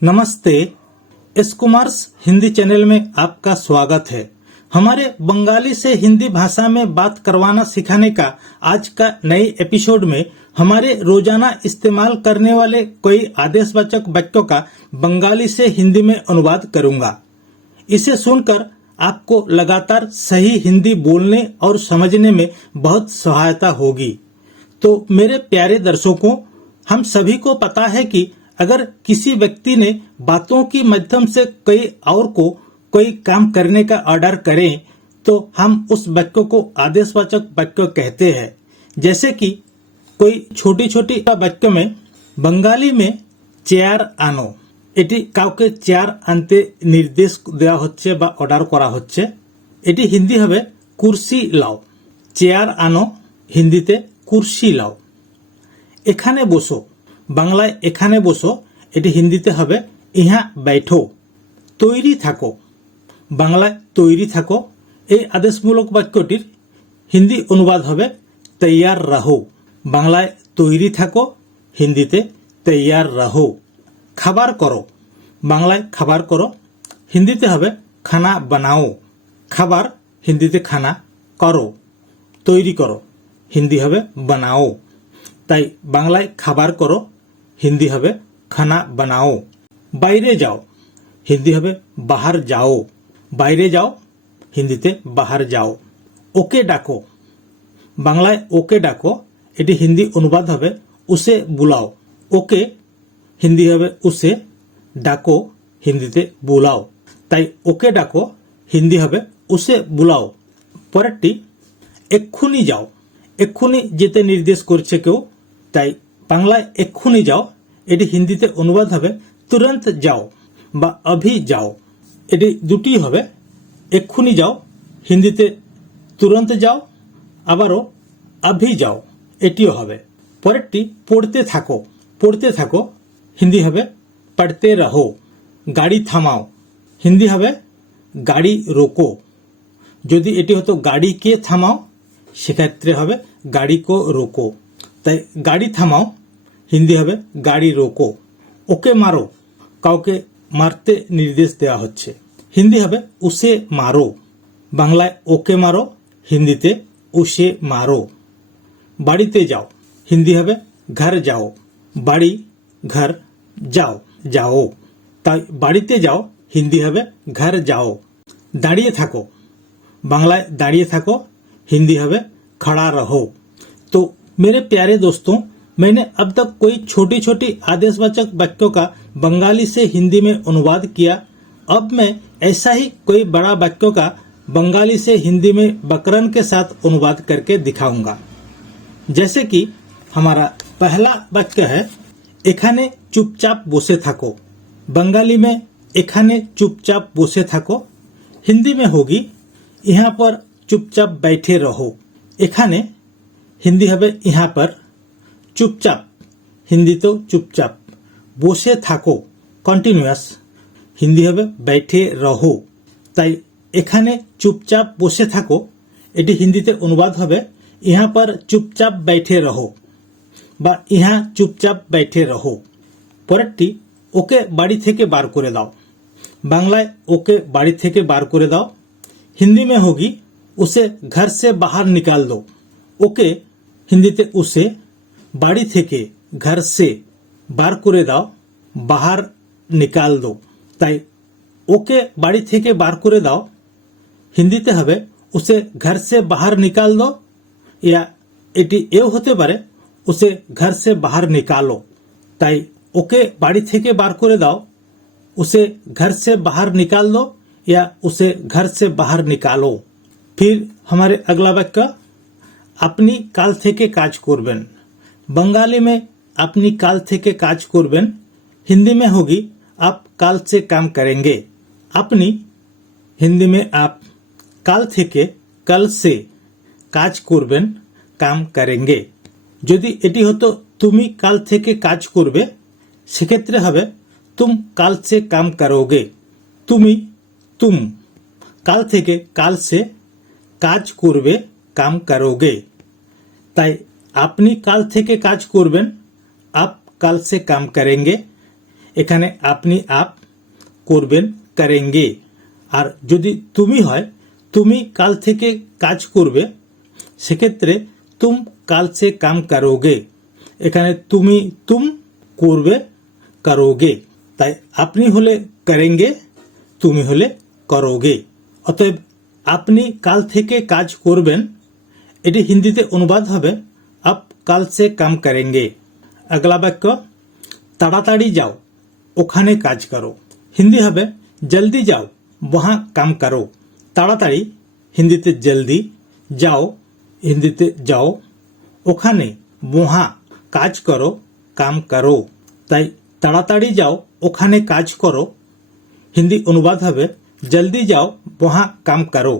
नमस्ते, S Kumars Hindi channel में आपका स्वागत है। हमारे बंगाली से हिंदी भाषा में बात करवाना सिखाने का आज का नए एपिसोड में हमारे रोज़ाना इस्तेमाल करने वाले कई आदेशवाचक वाक्यों का बंगाली से हिंदी में अनुवाद करूँगा। इसे सुनकर आपको लगातार सही हिंदी बोलने और समझने में बहुत सहायता होगी। तो मेरे प्यारे दर्शकों, हम सभी को पता है कि अगर किसी व्यक्ति ने बातों के माध्यम से कई और को कोई काम करने का ऑर्डर करें तो हम उस वाक्य को आदेशवाचक वाक्य कहते हैं जैसे कि कोई छोटी छोटी वाक्य में बंगाली में চেয়ার আনো এটি কাউকে চেয়ার আনতে নির্দেশ দেওয়া হচ্ছে বা অর্ডার করা হচ্ছে এটি হিন্দি হবে কুর্সি লাও চেয়ার আনো হিন্দিতে কুর্সি লাও এখানে বসো বাংলায় এখানে বসো, এটি হিন্দিতে হবে, ইহা बैठो তৈরি থাকো। বাংলায় তৈরি থাকো। এই আদেশমূলক বাক্যটির হিন্দি অনুবাদ হবে, তৈয়ার রাহো। বাংলায় তৈরি থাকো, হিন্দিতে, তৈয়ার রাহো। খাবার করো। বাংলায় খাবার করো, হিন্দিতে হবে, খানা বানাও। খাবার, হিন্দিতে, খানা করো। তৈরি করো। হিন্দি হবে, বানাও। তাই বাংলায় খাবার করো হিন্দি হবে খানা বানাও। বাইরে যাও। হিন্দি হবে বাহার যাও। বাইরে যাও। হিন্দিতে বাহার যাও। ওকে ডাকো। বাংলায় ওকে ডাকো। এটি হিন্দি অনুবাদ হবে উসে বুলাও। ওকে হিন্দি হবে উসে ডাকো। হিন্দিতে বুলাও। তাই ওকে ডাকো। হিন্দি হবে উসে বুলাও। পরেরটি, এক্ষুনি যাও। এক্ষুনি যেতে নির্দেশ করছে কেউ, তাই বাংলায় এক্ষুনি যাও। এটি হিন্দিতে অনুবাদ হবে, তুরন্ত যাও বা অভি যাও এটি দুটি হবে, এক্ষুনি যাও হিন্দিতে, তুরন্ত যাও আবারও, অভি যাও এটিও হবে। পরেরটি, পড়তে থাকো পড়তে থাকো। হিন্দি হবে, পড়তে রহো গাড়ি থামাও। হিন্দি হবে, গাড়ি রোকো যদি এটি হতো গাড়িকে থামাও সেক্ষেত্রে হবে, গাড়ি কো রোকো তাই গাড়ি থামাও হিন্দি হবে গাড়ি রোকো ওকে মারো কাউকে মারতে নির্দেশ দেওয়া হচ্ছে হিন্দি হবে উসে মারো বাংলায় ওকে মারো হিন্দিতে উসে মারো বাড়িতে যাও হিন্দি হবে ঘর যাও বাড়ি ঘর যাও যাও তাই বাড়িতে যাও হিন্দি হবে ঘর যাও দাঁড়িয়ে থাকো बांग्लाय दाड़िए थको हिंदी हवे खड़ा रहो तो मेरे प्यारे दोस्तों मैंने अब तक कोई छोटी छोटी आदेशवाचक वाक्यों का बंगाली से हिंदी में अनुवाद किया अब मैं ऐसा ही कोई बड़ा वाक्यों का बंगाली से हिंदी में बकरन के साथ अनुवाद करके दिखाऊंगा जैसे कि हमारा पहला वाक्य है এখানে চুপচাপ বসে থাকো बंगाली में এখানে चुपचाप বসে থাকো हिंदी में होगी यहाँ पर चुपचाप बैठे रहो এখানে হিন্দি হবে ইহা पर চুপচাপ হিন্দিতেও চুপচাপ বসে থাকো কন্টিনিউয়াস হিন্দি হবে बैठे रहो তাই এখানে চুপচাপ বসে থাকো এটি হিন্দিতে অনুবাদ হবে ইহা पर চুপচাপ बैठे रहो বা ইহা চুপচাপ बैठे रहो পরেরটি ওকে বাড়ি থেকে বার করে দাও বাংলায় ওকে বাড়ি থেকে বার করে দাও हिंदी में होगी उसे घर से बाहर निकाल दो ওকে হিন্দিতে উসে বাড়ি থেকে ঘর সে বার করে দাও বাহার নিকাল দো তাই ওকে বাড়ি থেকে বার করে দাও হিন্দিতে হবে উসে ঘর সে বাহার নিকাল দো ইয়া এটি এও হতে পারে উসে ঘর সে বাহার নিকালো তাই ওকে বাড়ি থেকে বার করে দাও उसे घर से बाहर निकाल दो या उसे घर से बाहर निकालो फिर हमारे अगला वाक्य আপনি কাল থেকে কাজ করবেন बंगाली में अपनी काल থেকে কাজ করবেন हिंदी में होगी आप काल से काम करेंगे अपनी हिंदी में आप কাল থেকে কাল সে কাজ করবেন কাম করেঙ্গে যদি এটি হতো তুমি কাল থেকে কাজ করবে সেক্ষেত্রে হবে তুম কাল সে কাম করোগে তুমি তুম কাল থেকে কাল সে কাজ করবে কাম করোগে তাই আপনি কাল থেকে কাজ করবেন, আপ কাল সে কাম করেঙ্গে, এখানে আপনি আপ করবেন, করেঙ্গে। আর যদি তুমি হয়, তুমি কাল থেকে কাজ করবে, সেক্ষেত্রে তুম কাল সে কাম করোগে। এখানে তুমি তুম করবে, করোগে। তাই আপনি হলে করেঙ্গে, তুমি হলে করোগে। অতএব আপনি কাল থেকে কাজ করবেন, এটি হিন্দিতে অনুবাদ হবে কাল সে কাম করেঙ্গে আগলা বাক্য তাড়াতাড়ি যাও ওখানে কাজ করো হিন্দি হবে জলদি যাও वहां কাম করো তাড়াতাড়ি হিন্দিতে জলদি যাও হিন্দিতে যাও ওখানে বহা কাজ করো কাম করো তাই তাড়াতাড়ি যাও ওখানে কাজ করো হিন্দি অনুবাদ হবে জলদি যাও বহা কাম করো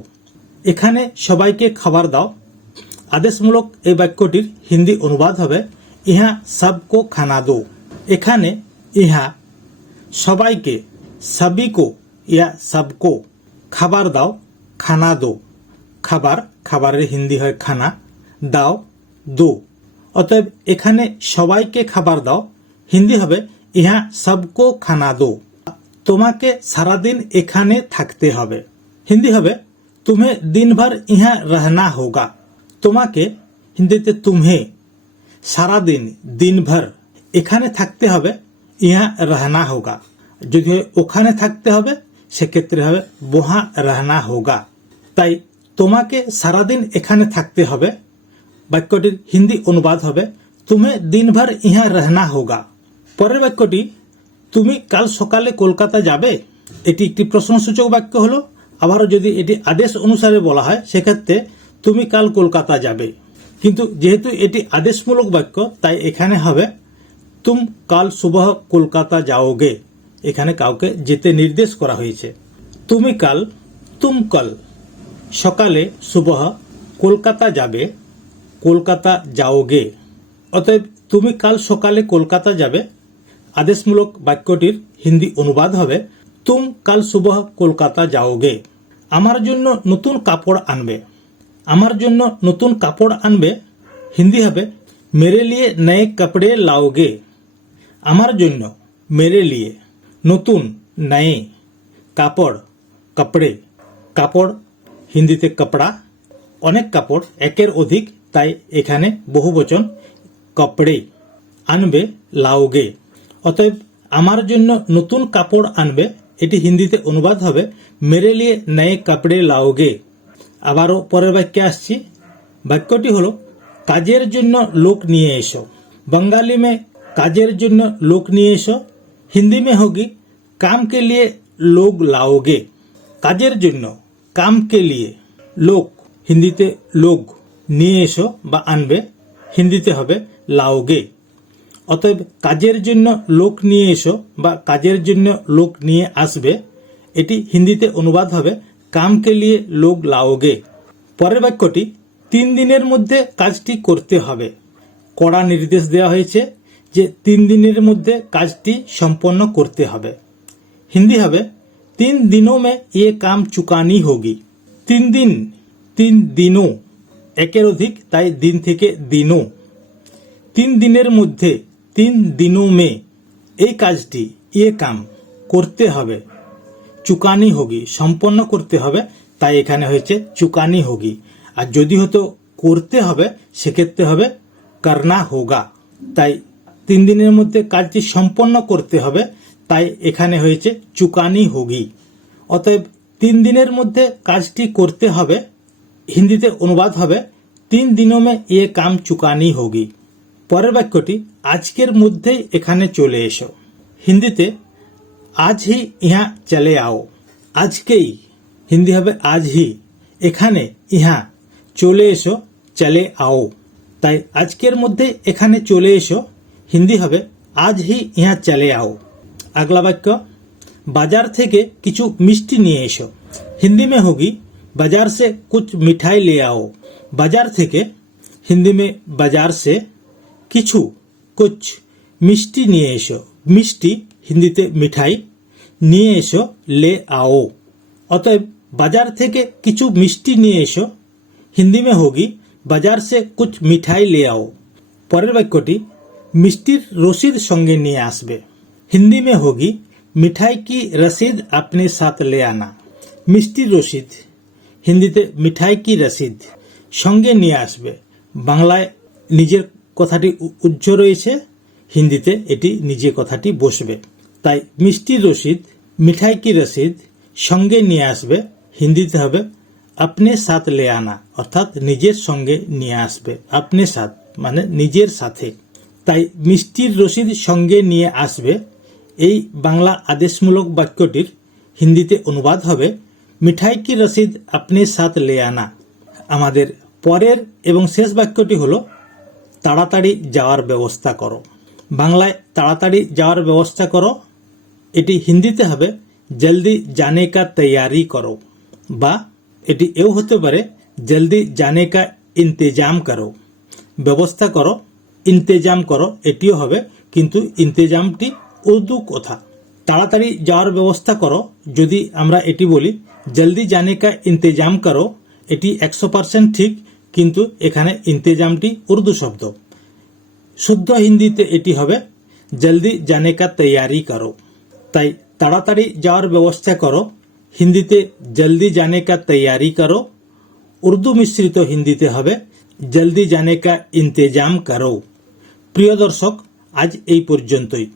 এখানে সবাইকে খাবার দাও আদেশমূলক এই বাক্যটির হিন্দি অনুবাদ হবে, ইহা সবকো খানা দো এখানে ইহা সবাইকে, সবিকো, ইয়া সবকো, খাবার দাও খানা দো খাবার, খাবারের হিন্দি হয় খানা, দাও, দো। অতএব এখানে সবাইকে খাবার দাও, হিন্দি হবে ইহা সবকো খানা দো তোমাকে সারাদিন এখানে থাকতে হবে। হিন্দি হবে, তুমি দিনভর ইহা রহনা হোগা। তোমাকে হিন্দিতে তুমহে, সারাদিন, দিনভর এখানে থাকতে হবে, ইহা রাহনা হোগা। যদি ওখানে থাকতে হবে, সেক্ষেত্রে হবে, বহা রাহনা হোগা। তাই তোমাকে সারাদিন এখানে থাকতে হবে, বাক্যটির হিন্দি অনুবাদ হবে তুমি দিনভর ইহা রহনা হোগা। পরের বাক্যটি, তুমি কাল সকালে কলকাতা যাবে? এটি একটি প্রশ্নসূচক বাক্য হলো, আবারও যদি এটি আদেশ অনুসারে বলা হয়, সেক্ষেত্রে তুমি কাল কলকাতা যাবে। কিন্তু যেহেতু এটি আদেশমূলক বাক্য, তাই এখানে হবে, তুম কাল সুবহ কলকাতা যাওগে। এখানে কাউকে যেতে নির্দেশ করা হয়েছে। তুমি কাল, তুম কাল। সকালে সুবহ কলকাতা যাবে, কলকাতা যাওগে। অতএব তুমি কাল সকালে কলকাতা যাবে। আদেশমূলক বাক্যটির হিন্দি অনুবাদ হবে, তুম কাল সুবহ কলকাতা যাওগে। আমার জন্য নতুন কাপড় আনবে। আমার জন্য নতুন কাপড় আনবে। হিন্দি হবে, মেরে লিয়ে নয়ে কাপড়ে লাওগে। আমার জন্য, মেরে লিয়ে। নতুন, নয়ে কাপড়, কাপড়ে। কাপড়, হিন্দিতে কাপড়া। অনেক কাপড়, একের অধিক, তাই এখানে বহুবচন, কাপড়ে আনবে, লাওগে। অতএব, আমার জন্য নতুন কাপড় আনবে, এটি হিন্দিতে অনুবাদ হবে, মেরে লিয়ে নয়ে কাপড়ে লাওগে। আবারও পরের বাক্যে আসছি বাক্যটি হলো কাজের জন্য লোক নিয়ে এসো बंगाली में কাজের জন্য লোক নিয়ে এসো হিন্দি में होगी काम के लिए लोग लाओगे কাজের জন্য কাম কে লিয়ে লোক হিন্দিতে লোক নিয়ে এসো বা আনবে হিন্দিতে হবে লাওগে অতএব কাজের জন্য লোক নিয়ে এসো বা কাজের জন্য লোক নিয়ে আসবে এটি হিন্দিতে অনুবাদ হবে কামকে লিয়ে লোক লাওগে। পরের বাক্যটি, তিন দিনের মধ্যে কাজটি করতে হবে। কড়া নির্দেশ দেওয়া হয়েছে যে তিন দিনের মধ্যে কাজটি সম্পন্ন করতে হবে। হিন্দি হবে, তিন দিনও মে এ কাম চুকানি হোগি। তিন দিন, তিন দিনও, একের অধিক তাই দিন থেকে দিনও। তিন দিনের মধ্যে, তিন দিনও মে এই কাজটি, এ কাম করতে হবে। চুকানি হোগি সম্পন্ন করতে হবে, তাই এখানে হয়েছে চুকানি হোগি। আর যদি হতো করতে হবে, সেক্ষেত্রে হবে করনা হোগা। তাই তিন দিনের মধ্যে কাজটি সম্পন্ন করতে হবে, তাই এখানে হয়েছে চুকানি হোগি। অতএব তিন দিনের মধ্যে কাজটি করতে হবে, হিন্দিতে অনুবাদ হবে, তিন দিনও মে ইয়ে কাম চুকানি হোগি। পরের বাক্যটি, আজকের মধ্যেই এখানে চলে এসো। হিন্দিতে আজ হি ইহা চলে আও আজকেই হিন্দি হবে আজ হি এখানে ইহা চলে এসো চলে আও তাই আজকের মধ্যে এখানে চলে এসো হিন্দি হবে আজ হি ইহা চলে আও আগলা বাক্য বাজার থেকে কিছু মিষ্টি নিয়ে এসো হিন্দি মে হোগি বাজার সে কুছ মিঠাই লে আও বাজার থেকে হিন্দি মে বাজার সে কিছু কুছ মিষ্টি নিয়ে এসো মিষ্টি হিন্দিতে মিঠাই, নিয়ে এসো লে আও। অতএব বাজার থেকে কিছু মিষ্টি নিয়ে এসো। হিন্দি মে হোগি, বাজার সে কুচ মিঠাই লে আও। পরের বাক্যটি, মিষ্টির রসিদ সঙ্গে নিয়ে আসবে। হিন্দি মে হোগি, মিঠাই কি রসিদ আপনি সাথ লে আনা। মিষ্টির রসিদ, হিন্দিতে মিঠাই কি রসিদ সঙ্গে নিয়ে আসবে। বাংলায় নিজের কথাটি উজ্জ্ব রয়েছে। হিন্দিতে এটি নিজে কথাটি বসবে। তাই মিষ্টির রসিদ মিঠাই কি রসিদ সঙ্গে নিয়ে আসবে, হিন্দিতে হবে আপনি সাথ লে আনা, অর্থাৎ নিজের সঙ্গে নিয়ে আসবে। আপনি সাথ মানে নিজের সাথে। তাই মিষ্টির রসিদ সঙ্গে নিয়ে আসবে, এই বাংলা আদেশমূলক বাক্যটির হিন্দিতে অনুবাদ হবে মিঠাই কি রসিদ আপনি সাথ লে আনা। আমাদের পরের এবং শেষ বাক্যটি হলো, তাড়াতাড়ি যাওয়ার ব্যবস্থা করো। বাংলায় তাড়াতাড়ি যাওয়ার ব্যবস্থা করো। এটি হিন্দিতে হবে, জলদি জানে কা তৈয়ারি করো। বা এটি এও হতে পারে, জলদি জানে কা ইন্তেজাম করো। ব্যবস্থা করো, ইন্তেজাম করো, এটিও হবে, কিন্তু ইন্তেজামটি উর্দু কথা। তাড়াতাড়ি যাওয়ার ব্যবস্থা করো, যদি আমরা এটি বলি, জলদি জানে কা ইন্তেজাম করো, এটি একশো পার্সেন্ট ঠিক, কিন্তু এখানে ইন্তেজামটি উর্দু শব্দ। শুদ্ধ হিন্দিতে এটি হবে, জলদি জানে কা তৈয়ারি করো। তাই তাড়াতাড়ি যাওয়ার ব্যবস্থা করো, হিন্দিতে জলদি জানে কা তৈয়ারি করো। উর্দু মিশ্রিত হিন্দিতে হবে, জলদি জানে কা ইন্তেজাম করো। প্রিয় দর্শক, আজ এই পর্যন্তই।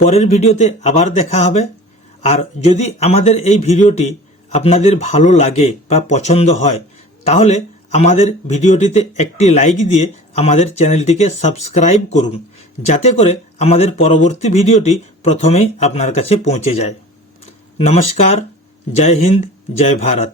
পরের ভিডিওতে আবার দেখা হবে। আর যদি আমাদের এই ভিডিওটি আপনাদের ভালো লাগে বা পছন্দ হয়, তাহলে আমাদের ভিডিওটিতে একটি লাইক দিয়ে আমাদের চ্যানেলটিকে সাবস্ক্রাইব করুন, যাতে করে আমাদের পরবর্তী ভিডিওটি প্রথমেই আপনার কাছে পৌঁছে যায়। নমস্কার, জয় হিন্দ, জয় ভারত।